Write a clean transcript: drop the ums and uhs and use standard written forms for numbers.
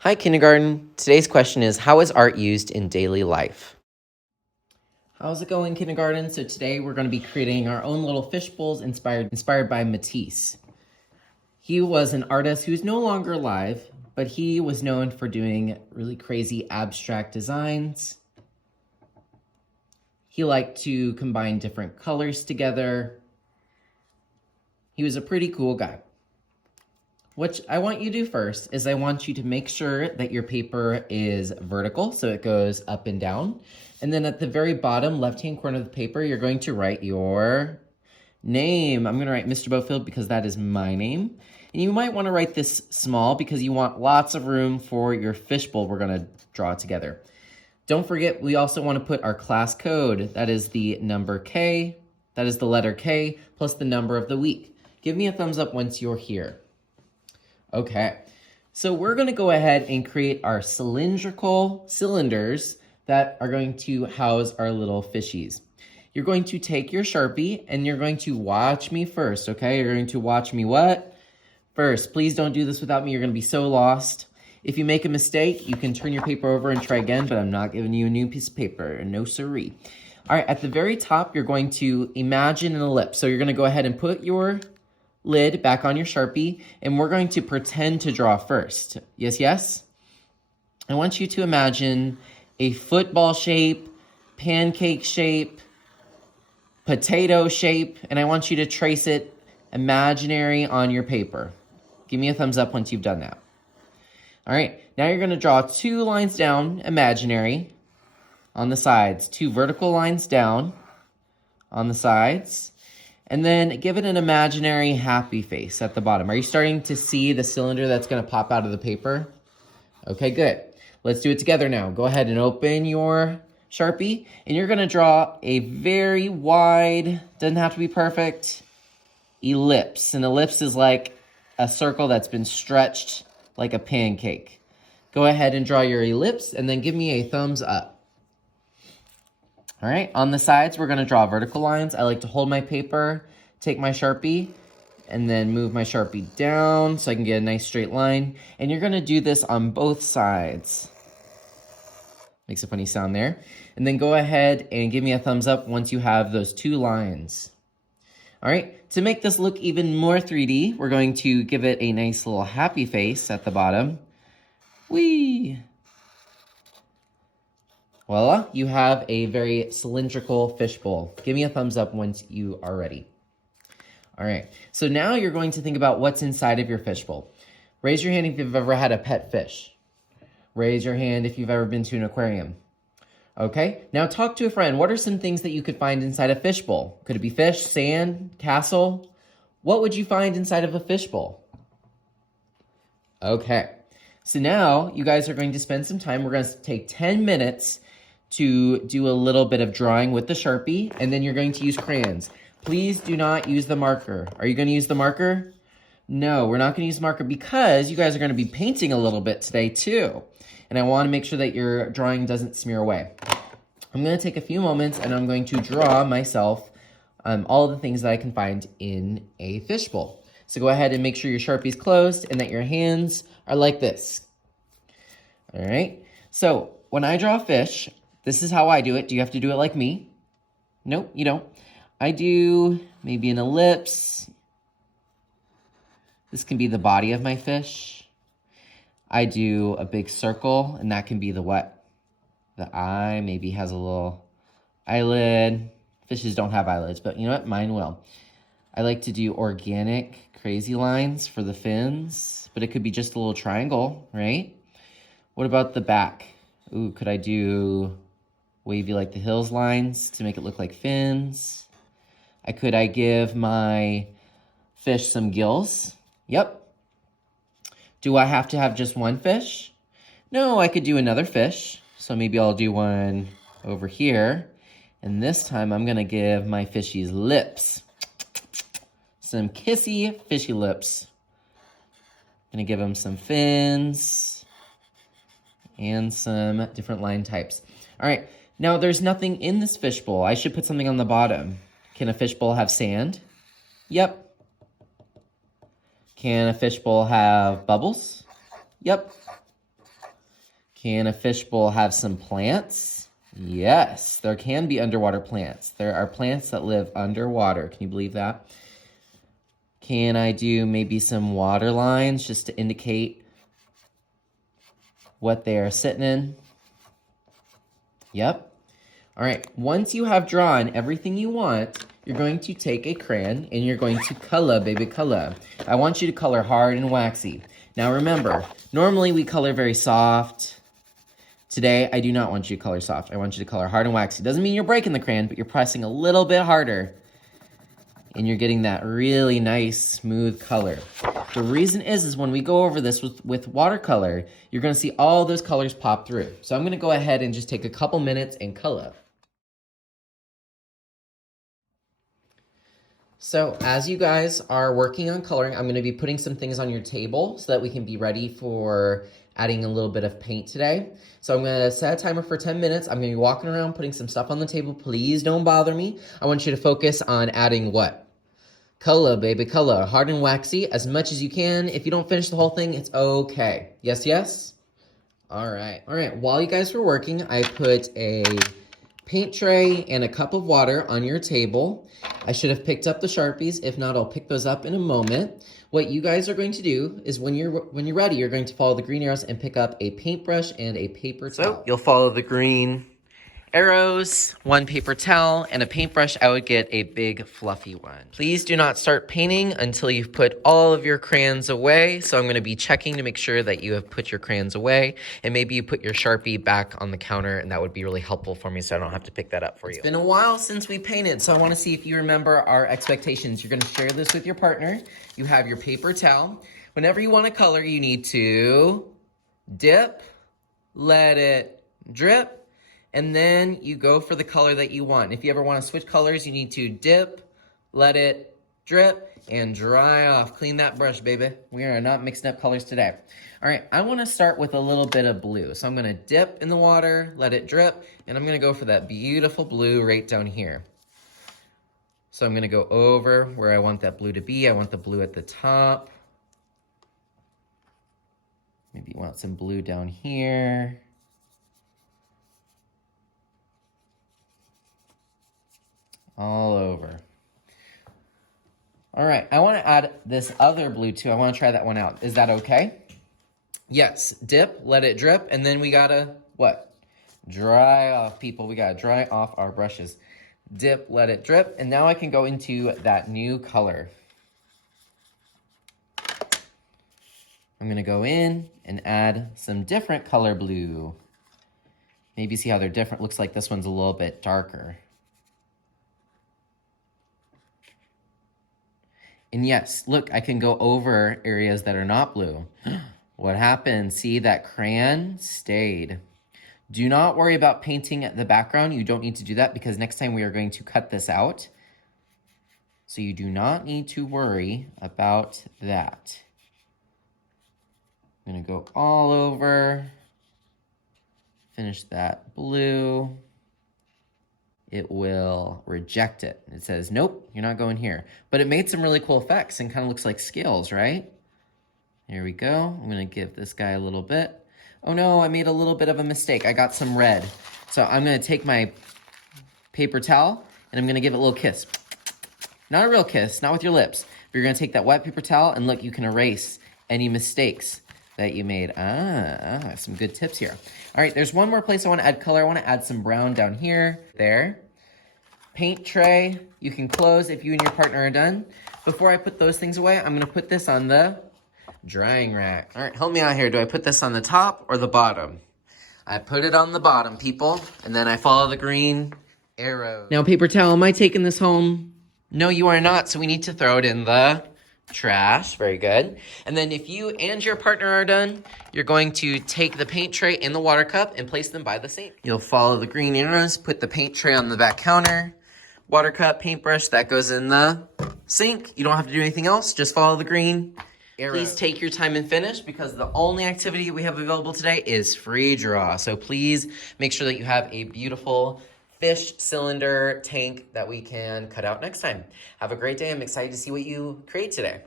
Hi, kindergarten. Today's question is, how is art used in daily life? How's it going, kindergarten? So today we're going to be creating our own little fish bowls inspired by Matisse. He was an artist who's no longer alive, but he was known for doing really crazy abstract designs. He liked to combine different colors together. He was a pretty cool guy. What I want you to do first is I want you to make sure that your paper is vertical, so it goes up and down. And then at the very bottom left-hand corner of the paper, you're going to write your name. I'm going to write Mr. Bofield because that is my name. And you might want to write this small because you want lots of room for your fishbowl we're going to draw together. Don't forget, we also want to put our class code. That is the number K. That is the letter K plus the number of the week. Give me a thumbs up once you're here. Okay, so we're going to go ahead and create our cylindrical cylinders that are going to house our little fishies. You're going to take your Sharpie and you're going to watch me first, okay? You're going to watch me what? First, please don't do this without me. You're going to be so lost. If you make a mistake, you can turn your paper over and try again, but I'm not giving you a new piece of paper. No siree. All right, at the very top, you're going to imagine an ellipse. So you're going to go ahead and put your lid back on your Sharpie, and we're going to pretend to draw first. Yes, yes? I want you to imagine a football shape, pancake shape, potato shape, and I want you to trace it imaginary on your paper. Give me a thumbs up once you've done that. All right, now you're going to draw 2 lines down, imaginary, on the sides. 2 vertical lines down on the sides. And then give it an imaginary happy face at the bottom. Are you starting to see the cylinder that's going to pop out of the paper? Okay, good. Let's do it together now. Go ahead and open your Sharpie, and you're going to draw a very wide, doesn't have to be perfect, ellipse. An ellipse is like a circle that's been stretched like a pancake. Go ahead and draw your ellipse, and then give me a thumbs up. All right, on the sides, we're going to draw vertical lines. I like to hold my paper, take my Sharpie, and then move my Sharpie down so I can get a nice straight line. And you're going to do this on both sides. Makes a funny sound there. And then go ahead and give me a thumbs up once you have those 2 lines. All right, to make this look even more 3D, we're going to give it a nice little happy face at the bottom. Whee! Voila, you have a very cylindrical fishbowl. Give me a thumbs up once you are ready. All right, so now you're going to think about what's inside of your fishbowl. Raise your hand if you've ever had a pet fish. Raise your hand if you've ever been to an aquarium. Okay, now talk to a friend. What are some things that you could find inside a fishbowl? Could it be fish, sand, castle? What would you find inside of a fishbowl? Okay, so now you guys are going to spend some time. We're going to take 10 minutes to do a little bit of drawing with the Sharpie, and then you're going to use crayons. Please do not use the marker. Are you going to use the marker? No, we're not going to use the marker because you guys are going to be painting a little bit today too. And I want to make sure that your drawing doesn't smear away. I'm going to take a few moments and I'm going to draw myself all the things that I can find in a fishbowl. So go ahead and make sure your Sharpie's closed and that your hands are like this. All right, so when I draw a fish, this is how I do it. Do you have to do it like me? Nope, you don't. I do maybe an ellipse. This can be the body of my fish. I do a big circle, and that can be the what? The eye maybe has a little eyelid. Fishes don't have eyelids, but you know what? Mine will. I like to do organic, crazy lines for the fins, but it could be just a little triangle, right? What about the back? Ooh, could I do wavy like the hills lines to make it look like fins? Could I give my fish some gills? Yep. Do I have to have just one fish? No, I could do another fish. So maybe I'll do one over here. And this time I'm gonna give my fishies lips. Some kissy fishy lips. Gonna give them some fins and some different line types. All right, now there's nothing in this fishbowl. I should put something on the bottom. Can a fishbowl have sand? Yep. Can a fishbowl have bubbles? Yep. Can a fishbowl have some plants? Yes, there can be underwater plants. There are plants that live underwater. Can you believe that? Can I do maybe some water lines just to indicate what they are sitting in? Yep. All right, once you have drawn everything you want, you're going to take a crayon and you're going to color, baby, color. I want you to color hard and waxy. Now remember, normally we color very soft. Today, I do not want you to color soft. I want you to color hard and waxy. Doesn't mean you're breaking the crayon, but you're pressing a little bit harder. And you're getting that really nice, smooth color. The reason is when we go over this with watercolor, you're gonna see all those colors pop through. So I'm gonna go ahead and just take a couple minutes and color. So as you guys are working on coloring, I'm gonna be putting some things on your table so that we can be ready for adding a little bit of paint today. So I'm gonna set a timer for 10 minutes. I'm gonna be walking around putting some stuff on the table. Please don't bother me. I want you to focus on adding what? Color, baby, color. Hard and waxy as much as you can. If you don't finish the whole thing, it's okay. Yes, yes? All right. All right, while you guys were working, I put a paint tray and a cup of water on your table. I should have picked up the Sharpies. If not, I'll pick those up in a moment. What you guys are going to do is when you're ready, you're going to follow the green arrows and pick up a paintbrush and a paper towel. So you'll follow the green arrows, one paper towel, and a paintbrush. I would get a big fluffy one. Please do not start painting until you've put all of your crayons away. So I'm going to be checking to make sure that you have put your crayons away, and maybe you put your Sharpie back on the counter, and that would be really helpful for me so I don't have to pick that up for you. It's been a while since we painted, so I want to see if you remember our expectations. You're going to share this with your partner. You have your paper towel. Whenever you want to color, you need to dip, let it drip, and then you go for the color that you want. If you ever want to switch colors, you need to dip, let it drip, and dry off. Clean that brush, baby. We are not mixing up colors today. All right, I want to start with a little bit of blue. So I'm going to dip in the water, let it drip, and I'm going to go for that beautiful blue right down here. So I'm going to go over where I want that blue to be. I want the blue at the top. Maybe you want some blue down here. All over. All right, I want to add this other blue too. I want to try that one out. Is that okay? Yes, dip, let it drip, and then we gotta, what? Dry off, people. We gotta dry off our brushes. Dip, let it drip, and now I can go into that new color. I'm gonna go in and add some different color blue. Maybe see how they're different. Looks like this one's a little bit darker. And yes, look, I can go over areas that are not blue. What happened? See, that crayon stayed. Do not worry about painting the background. You don't need to do that because next time we are going to cut this out. So you do not need to worry about that. I'm gonna go all over. Finish that blue. It will reject it. It says, nope, you're not going here. But it made some really cool effects and kind of looks like scales, right? Here we go. I'm gonna give this guy a little bit. Oh no, I made a little bit of a mistake. I got some red. So I'm gonna take my paper towel and I'm gonna give it a little kiss. Not a real kiss, not with your lips. But you're gonna take that wet paper towel and look, you can erase any mistakes that you made. Some good tips here. All right, there's one more place I want to add color. I want to add some brown down here, there. Paint tray, you can close if you and your partner are done. Before I put those things away, I'm going to put this on the drying rack. All right, help me out here. Do I put this on the top or the bottom? I put it on the bottom, people, and then I follow the green arrow. Now, paper towel, am I taking this home? No, you are not, so we need to throw it in the trash. Very good. And then if you and your partner are done, you're going to take the paint tray and the water cup and place them by the sink. You'll follow the green arrows, put the paint tray on the back counter, water cup, paintbrush, that goes in the sink. You don't have to do anything else, just follow the green arrow. Please take your time and finish because the only activity we have available today is free draw. So please make sure that you have a beautiful fish cylinder tank that we can cut out next time. Have a great day. I'm excited to see what you create today.